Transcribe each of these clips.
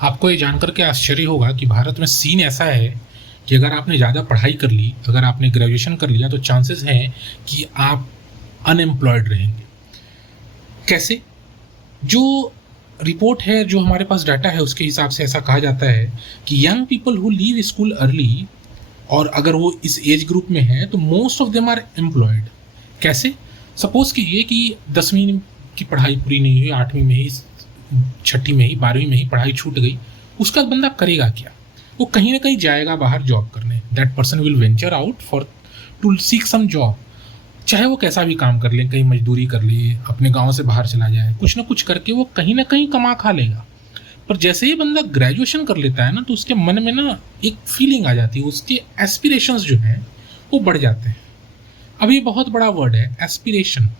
आपको ये जानकर के आश्चर्य होगा कि भारत में सीन ऐसा है कि अगर आपने ज़्यादा पढ़ाई कर ली, अगर आपने ग्रेजुएशन कर लिया, तो चांसेस हैं कि आप अनएम्प्लॉयड रहेंगे। कैसे? जो रिपोर्ट है, जो हमारे पास डाटा है, उसके हिसाब से ऐसा कहा जाता है कि young people who leave school early, और अगर वो इस एज ग्रुप में है, तो most of them are employed. कैसे? सपोज कीजिए कि 10वीं की पढ़ाई पूरी नहीं हुई, 8वीं में ही, 6ठी में ही, 12वीं में ही पढ़ाई छूट गई, उसका बंदा करेगा क्या? वो कहीं ना कहीं जाएगा बाहर जॉब करने। That person will venture out for to seek some job. चाहे वो कैसा भी काम कर ले, कहीं मजदूरी कर ले, अपने गांव से बाहर चला जाए, कुछ ना कुछ करके वो कहीं ना कहीं कमा खा लेगा। पर जैसे ही बंदा ग्रेजुएशन कर लेता है ना, तो उसके मन में ना एक फीलिंग आ जाती है, उसके एस्पिरेशंस जो हैं वो बढ़ जाते हैं। अब ये बहुत बड़ा वर्ड है, एस्पिरेशन।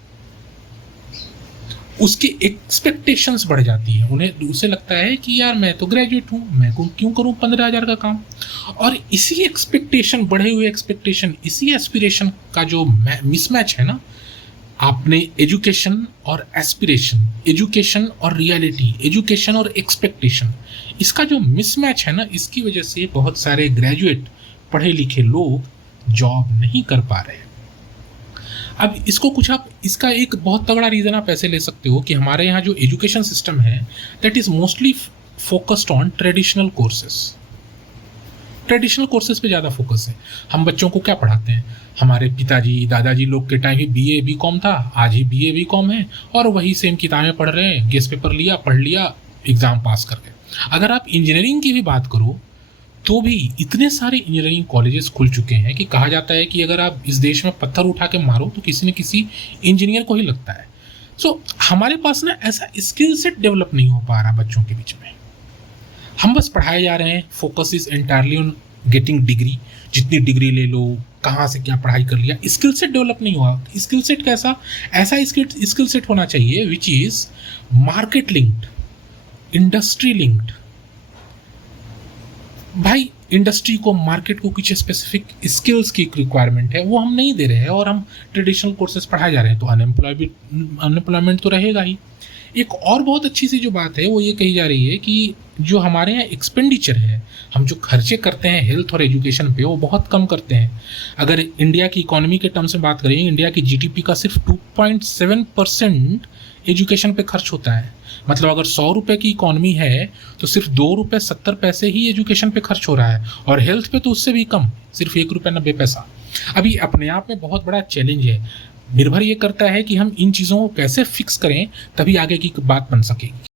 उसकी एक्सपेक्टेशंस बढ़ जाती है, उसे लगता है कि यार मैं तो ग्रेजुएट हूँ, मैं क्यों करूँ 15,000 का काम। और इसी एक्सपेक्टेशन, बढ़े हुए एक्सपेक्टेशन, इसी एस्पिरेशन का जो मिसमैच है ना, आपने एजुकेशन और एस्पिरेशन, एजुकेशन और रियलिटी, एजुकेशन और एक्सपेक्टेशन, इसका जो मिसमैच है ना, इसकी वजह से बहुत सारे ग्रेजुएट पढ़े लिखे लोग जॉब नहीं कर पा रहे हैं। अब इसको कुछ आप, इसका एक बहुत तगड़ा रीज़न आप ऐसे ले सकते हो कि हमारे यहाँ जो एजुकेशन सिस्टम है, that is mostly focused on traditional courses. Traditional courses पे ज़्यादा फोकस है। हम बच्चों को क्या पढ़ाते हैं? हमारे पिताजी दादाजी लोग के टाइम ही BA BCom था, आज ही BA BCom है, और वही सेम किताबें पढ़ रहे हैं, गेस्ट पेपर लिया, पढ़ लिया, एग्ज़ाम पास कर गए। अगर आप इंजीनियरिंग की भी बात करो, तो भी इतने सारे इंजीनियरिंग कॉलेजेस खुल चुके हैं कि कहा जाता है कि अगर आप इस देश में पत्थर उठा के मारो तो किसी न किसी इंजीनियर को ही लगता है। सो हमारे पास ना ऐसा स्किल सेट डेवलप नहीं हो पा रहा बच्चों के बीच में। हम बस पढ़ाए जा रहे हैं, focus is entirely on getting degree. जितनी डिग्री ले लो, कहाँ से क्या पढ़ाई कर लिया, स्किल सेट डेवलप नहीं हुआ। स्किल सेट कैसा? ऐसा स्किल सेट होना चाहिए which is market linked, industry linked. भाई इंडस्ट्री को, मार्केट को कुछ स्पेसिफिक स्किल्स की रिक्वायरमेंट है, वो हम नहीं दे रहे हैं, और हम ट्रेडिशनल कोर्सेज पढ़ाए जा रहे हैं, तो अनएम्प्लॉयमेंट तो रहेगा ही। एक और बहुत अच्छी सी जो बात है वो ये कही जा रही है कि जो हमारे यहाँ एक्सपेंडिचर है, हम जो खर्चे करते हैं हेल्थ और एजुकेशन पे, वो बहुत कम करते हैं। अगर इंडिया की इकोनॉमी के टर्म्स में बात करें, इंडिया की GDP का सिर्फ 2.7% एजुकेशन पे खर्च होता है। मतलब अगर 100 रुपये की इकॉनमी है तो सिर्फ 2 रुपये 70 पैसे ही एजुकेशन पे खर्च हो रहा है, और हेल्थ पे तो उससे भी कम, सिर्फ 1 रुपये 90 पैसा। अभी अपने आप में बहुत बड़ा चैलेंज है। निर्भर ये करता है कि हम इन चीज़ों को कैसे फिक्स करें, तभी आगे की बात बन सकेगी।